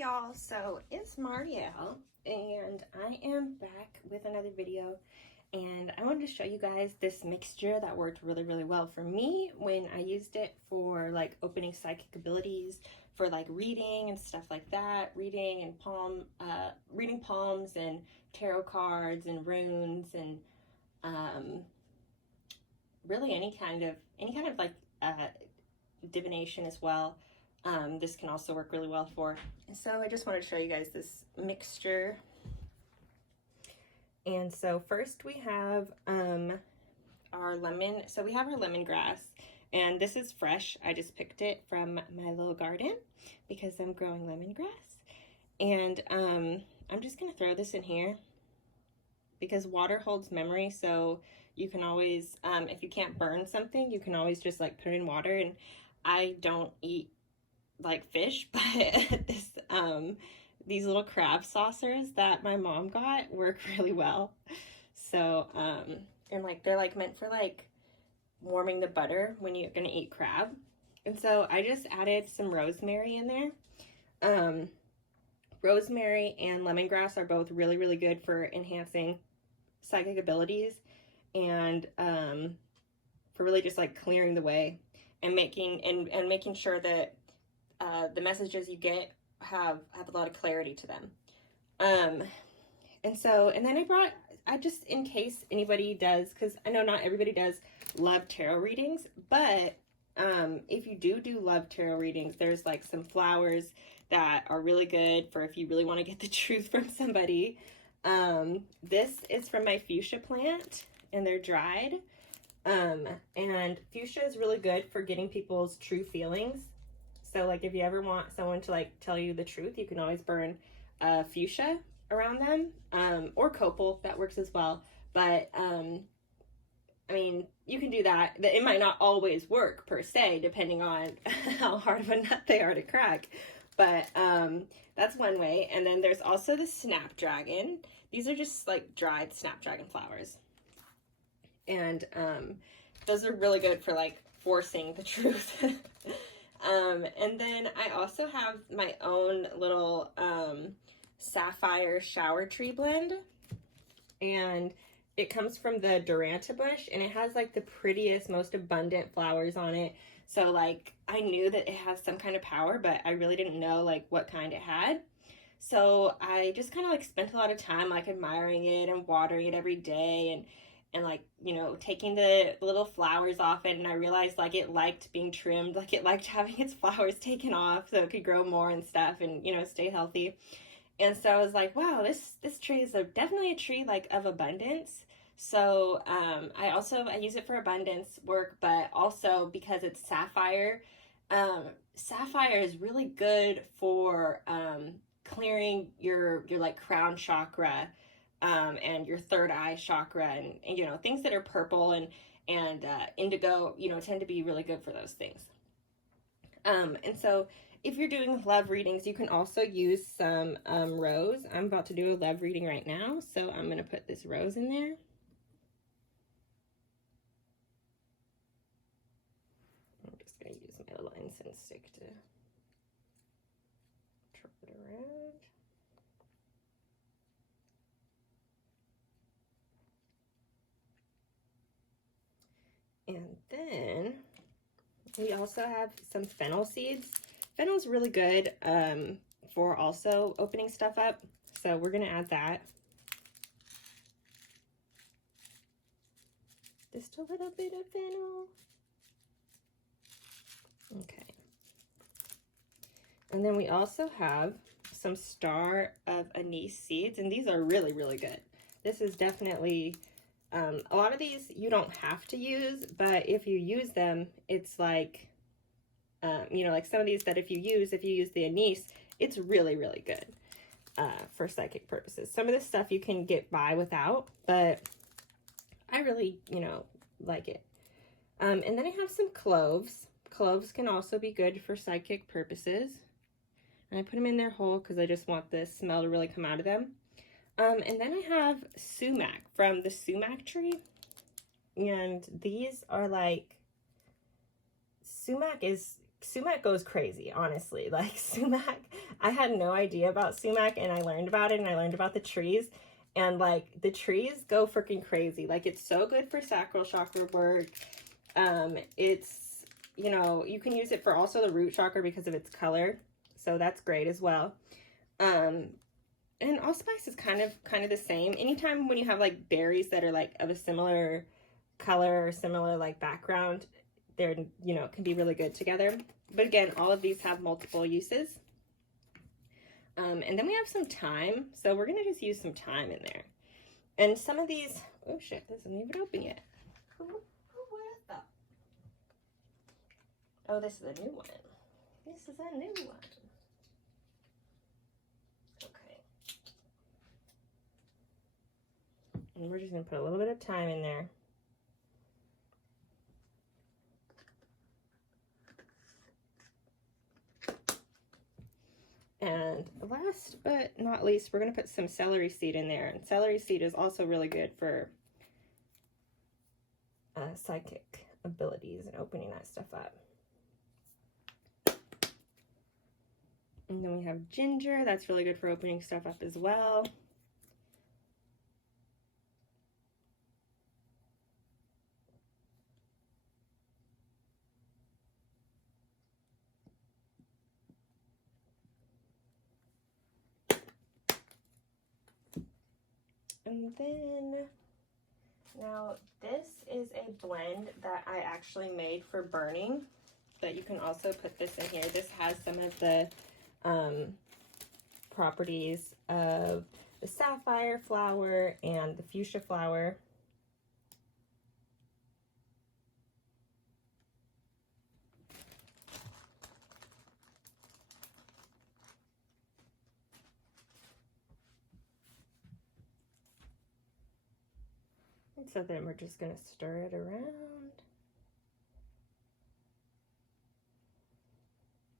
y'all, so it's Marielle and I am back with another video, and I wanted to show you guys this mixture that worked really well for me when I used it for like opening psychic abilities, for like reading and stuff like that, reading palms and tarot cards and runes and really any kind of like divination as well. This can also work really well for. And so I just wanted to show you guys this mixture. And so first we have our lemon. So we have our lemongrass, and this is fresh. I just picked it from my little garden because I'm growing lemongrass. And I'm just gonna throw this in here because water holds memory. So you can always, if you can't burn something, you can always just like put it in water. And I don't eat like fish, but these little crab saucers that my mom got work really well. So and like they're like meant for like warming the butter when you're gonna eat crab. And so I just added some rosemary in there. Rosemary and lemongrass are both really good for enhancing psychic abilities and for really just like clearing the way and making sure that the messages you get have a lot of clarity to them. And then I just, in case anybody does, because I know not everybody does love tarot readings, but if you do love tarot readings, there's like some flowers that are really good for if you really want to get the truth from somebody. This is from my fuchsia plant, and they're dried. And fuchsia is really good for getting people's true feelings. So like if you ever want someone to like tell you the truth, you can always burn fuchsia around them, or copal, that works as well. But I mean, you can do that. It might not always work per se, depending on how hard of a nut they are to crack. But that's one way. And then there's also the snapdragon. These are just like dried snapdragon flowers. And those are really good for like forcing the truth. And then I also have my own little sapphire shower tree blend, and it comes from the Duranta bush, and it has like the prettiest, most abundant flowers on it. So like I knew that it has some kind of power, but I really didn't know like what kind it had. So I just kind of like spent a lot of time like admiring it and watering it every day, and like, you know, taking the little flowers off it. And I realized like it liked being trimmed, like it liked having its flowers taken off so it could grow more and stuff and, you know, stay healthy. And so I was like, wow, this tree is definitely a tree like of abundance. So I use it for abundance work, but also because it's sapphire. Sapphire is really good for clearing your like crown chakra, and your third eye chakra, and you know, things that are purple and indigo, you know, tend to be really good for those things. And so if you're doing love readings, you can also use some rose. I'm about to do a love reading right now, so I'm going to put this rose in there. I'm just going to use my little incense stick to trip it around. And then we also have some fennel seeds. Fennel is really good for also opening stuff up. So we're going to add that. Just a little bit of fennel. Okay. And then we also have some star of anise seeds, and these are really good. This is definitely... a lot of these you don't have to use, but if you use them, it's like, you know, like some of these that if you use the anise, it's really good for psychic purposes. Some of this stuff you can get by without, but I really, you know, like it. And then I have some cloves. Cloves can also be good for psychic purposes. And I put them in there whole because I just want the smell to really come out of them. And then I have sumac from the sumac tree, and these are like, sumac is sumac goes crazy, honestly. Like sumac, I had no idea about sumac, and I learned about it, and I learned about the trees, and like the trees go freaking crazy. Like it's so good for sacral chakra work. It's, you know, you can use it for also the root chakra because of its color, so that's great as well. And allspice is kind of the same. Anytime when you have like berries that are like of a similar color or similar like background, they're, you know, can be really good together. But again, all of these have multiple uses. And then we have some thyme, so we're gonna just use some thyme in there. And some of these, oh shit, this isn't even open yet. Who would have thought? Oh, this is a new one. This is a new one. Okay. And we're just gonna put a little bit of thyme in there. And last but not least, we're going to put some celery seed in there. And celery seed is also really good for psychic abilities and opening that stuff up. And then we have ginger. That's really good for opening stuff up as well. And then, now this is a blend that I actually made for burning, but you can also put this in here. This has some of the properties of the sapphire flower and the fuchsia flower. So then we're just going to stir it around.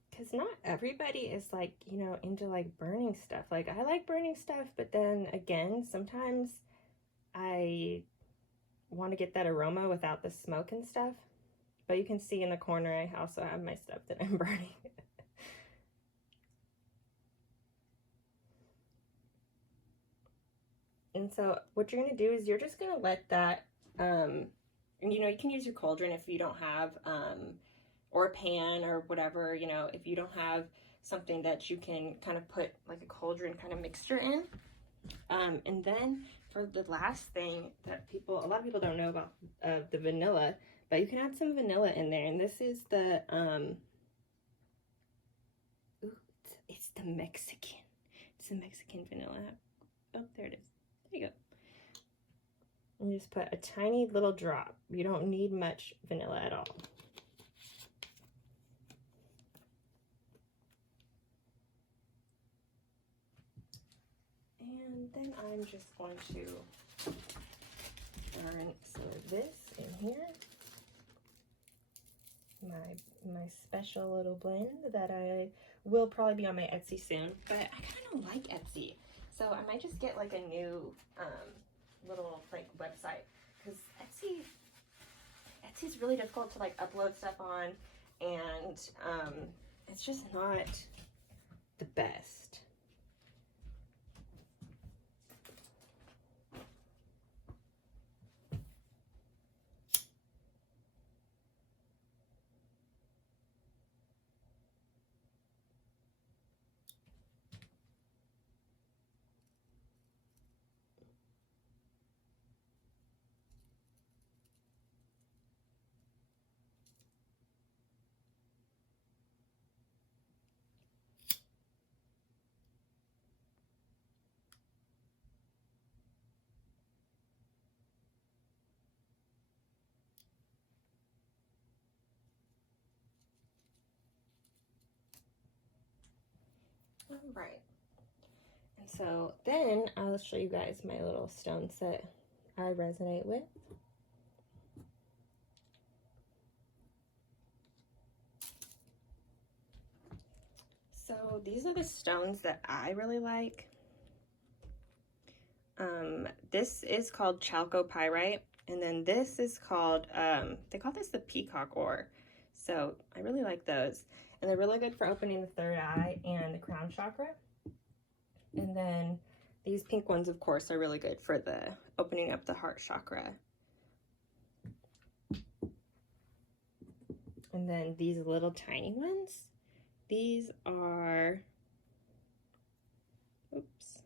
Because not everybody is like, you know, into like burning stuff. Like I like burning stuff, but then again, sometimes I want to get that aroma without the smoke and stuff. But you can see in the corner, I also have my stuff that I'm burning. And so what you're going to do is you're just going to let that, and you know, you can use your cauldron if you don't have, or a pan or whatever, you know, if you don't have something that you can kind of put like a cauldron kind of mixture in. And then for the last thing that a lot of people don't know about the vanilla, but you can add some vanilla in there. And this is the, it's the Mexican. It's the Mexican vanilla. Oh, there it is. There you go. And just put a tiny little drop. You don't need much vanilla at all. And then I'm just going to burn some of this in here. My special little blend that I will probably be on my Etsy soon, but I kind of don't like Etsy. So I might just get like a new little like website, because Etsy's really difficult to like upload stuff on, and it's just not the best. All right. And so then I'll show you guys my little stones that I resonate with. So these are the stones that I really like. This is called chalcopyrite, and then this is called, they call this the peacock ore. So I really like those. And they're really good for opening the third eye and the crown chakra. And then these pink ones, of course, are really good for the opening up the heart chakra. And then these little tiny ones, these are, oops,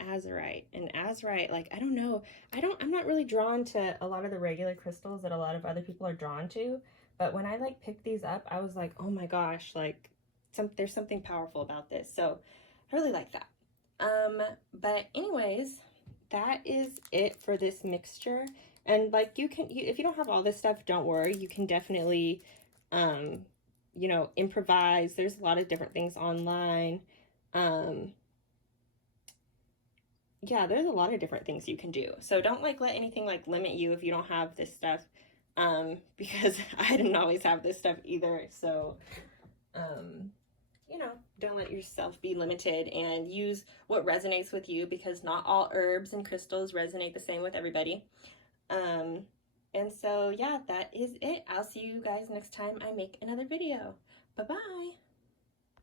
azurite. And azurite, like, I don't know, I'm not really drawn to a lot of the regular crystals that a lot of other people are drawn to, but when I like picked these up, I was like, oh my gosh, like there's something powerful about this. So I really like that. But anyways, that is it for this mixture. And like if you don't have all this stuff, don't worry, you can definitely you know, improvise. There's a lot of different things online. Yeah, there's a lot of different things you can do. So don't like let anything like limit you if you don't have this stuff. Because I didn't always have this stuff either. So you know, don't let yourself be limited and use what resonates with you, because not all herbs and crystals resonate the same with everybody. And so yeah, that is it. I'll see you guys next time I make another video. Bye-bye.